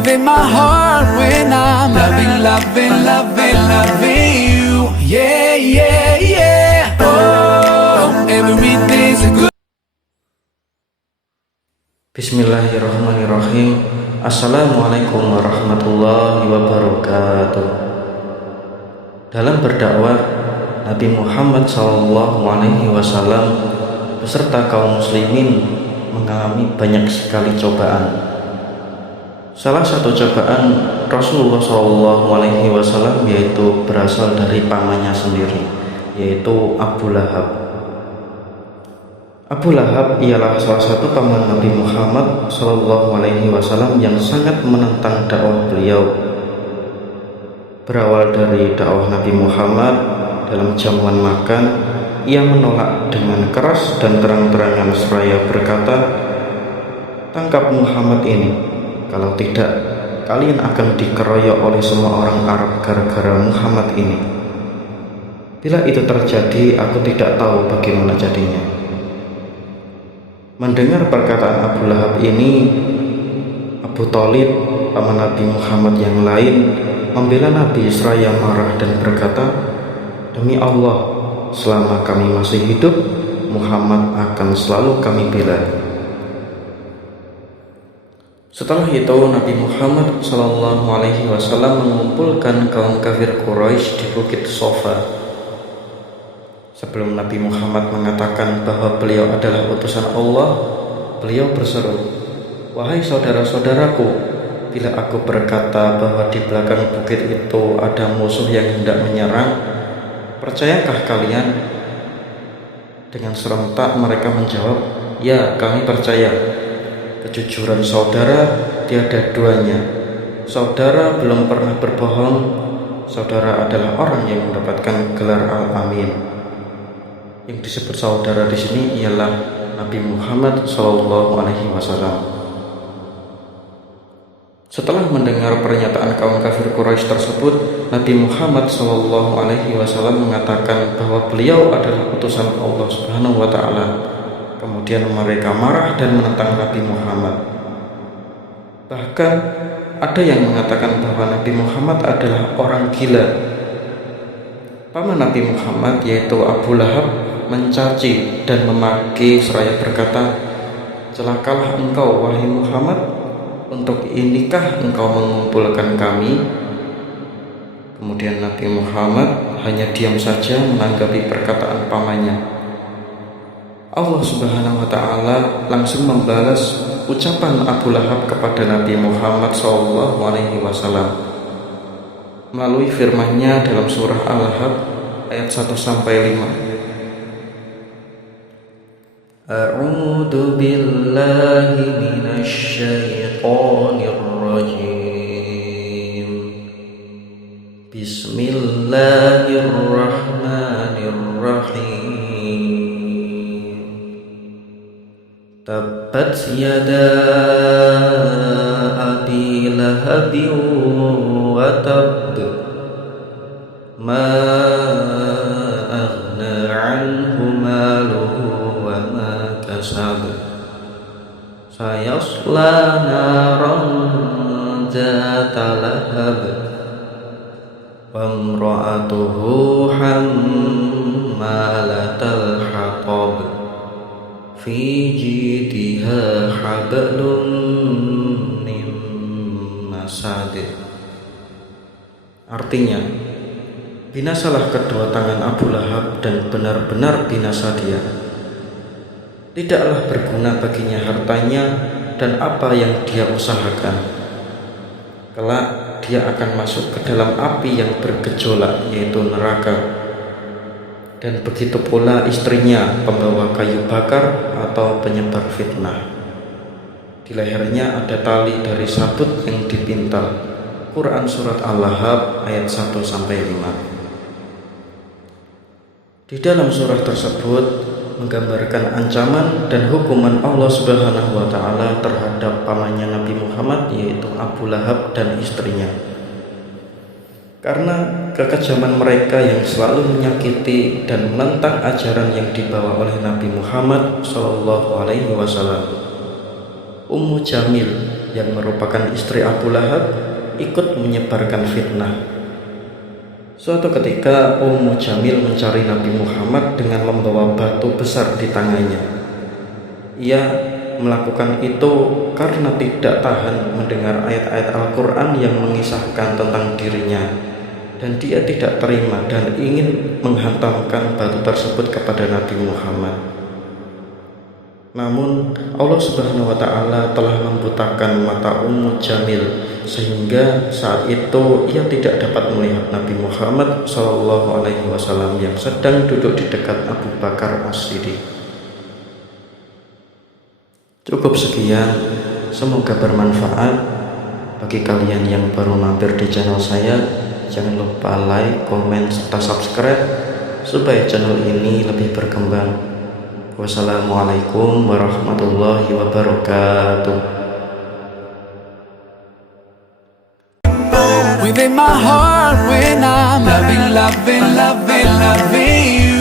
within my heart when I'm loving, loving, loving, loving you. Yeah, yeah, yeah. Oh, everything's good. Bismillahirrahmanirrahim. Assalamualaikum warahmatullahi wabarakatuh. Dalam berdakwah, Nabi Muhammad SAW beserta kaum muslimin mengalami banyak sekali cobaan. Salah satu cobaan Rasulullah SAW yaitu berasal dari pamannya sendiri, yaitu Abu Lahab. Abu Lahab ialah salah satu paman Nabi Muhammad SAW yang sangat menentang dakwah beliau. Berawal dari dakwah Nabi Muhammad, dalam jamuan makan, ia menolak dengan keras dan terang-terangan seraya berkata, "Tangkap Muhammad ini, kalau tidak, kalian akan dikeroyok oleh semua orang Arab gara-gara Muhammad ini. Bila itu terjadi, aku tidak tahu bagaimana jadinya." Mendengar perkataan Abu Lahab ini, Abu Thalib, paman Nabi Muhammad yang lain, membela Nabi seraya marah dan berkata, "Demi Allah, selama kami masih hidup, Muhammad akan selalu kami bela." Setelah itu Nabi Muhammad SAW mengumpulkan kaum kafir Quraisy di Bukit Sofa. Sebelum Nabi Muhammad mengatakan bahwa beliau adalah utusan Allah, beliau berseru, "Wahai saudara-saudaraku, bila aku berkata bahwa di belakang bukit itu ada musuh yang hendak menyerang, percayakah kalian?" Dengan serentak mereka menjawab, "Ya, kami percaya. Kejujuran saudara tiada duanya. Saudara belum pernah berbohong. Saudara adalah orang yang mendapatkan gelar Al-Amin." Yang disebut saudara di sini ialah Nabi Muhammad SAW. Setelah mendengar pernyataan kaum kafir Quraisy tersebut, Nabi Muhammad SAW mengatakan bahwa beliau adalah utusan Allah Subhanahu wa Ta'ala. Kemudian mereka marah dan menentang Nabi Muhammad. Bahkan ada yang mengatakan bahwa Nabi Muhammad adalah orang gila. Paman Nabi Muhammad yaitu Abu Lahab mencaci dan memaki seraya berkata, "Celakalah engkau wahai Muhammad, untuk inikah engkau mengumpulkan kami?" Kemudian Nabi Muhammad hanya diam saja menanggapi perkataan pamannya. Allah Subhanahu wa Ta'ala langsung membalas ucapan Abu Lahab kepada Nabi Muhammad SAW melalui firman-Nya dalam surah Al-Lahab ayat 1-5. A'udzu billahi minasy syaithanir rajim. Bismillahirrahmanirrahim. Tabbat yada abi lahabin wa tabb. Ma aghna 'anhu maluhu wa ma kasab. Sayasla naran dzata lahab. Wa imra'atuhu hammalatal hatab. Fi jidha hablum min masad. Artinya, binasalah kedua tangan Abu Lahab dan benar-benar binasa dia. Tidaklah berguna baginya hartanya dan apa yang dia usahakan. Kelak dia akan masuk ke dalam api yang bergejolak, yaitu neraka. Dan begitu pula istrinya, pembawa kayu bakar atau penyebar fitnah. Di lehernya ada tali dari sabut yang dipintal. Quran Surat Al-Lahab ayat 1-5. Di dalam surah tersebut menggambarkan ancaman dan hukuman Allah Subhanahu wa Ta'ala terhadap pamannya Nabi Muhammad, yaitu Abu Lahab dan istrinya. Karena kekejaman mereka yang selalu menyakiti dan menentang ajaran yang dibawa oleh Nabi Muhammad SAW. Ummu Jamil yang merupakan istri Abu Lahab ikut menyebarkan fitnah. Suatu ketika Ummu Jamil mencari Nabi Muhammad dengan membawa batu besar di tangannya. Ia melakukan itu karena tidak tahan mendengar ayat-ayat Al-Quran yang mengisahkan tentang dirinya, dan dia tidak terima dan ingin menghantamkan batu tersebut kepada Nabi Muhammad. Namun Allah Subhanahu wa Ta'ala telah membutakan mata Ummu Jamil sehingga saat itu ia tidak dapat melihat Nabi Muhammad SAW yang sedang duduk di dekat Abu Bakar As-Siddiq. Cukup sekian, semoga bermanfaat. Bagi kalian yang baru mampir di channel saya, jangan lupa like, komen, serta subscribe supaya channel ini lebih berkembang. Wassalamualaikum warahmatullahi wabarakatuh. Within my heart when I'm loving, loving, loving, loving you.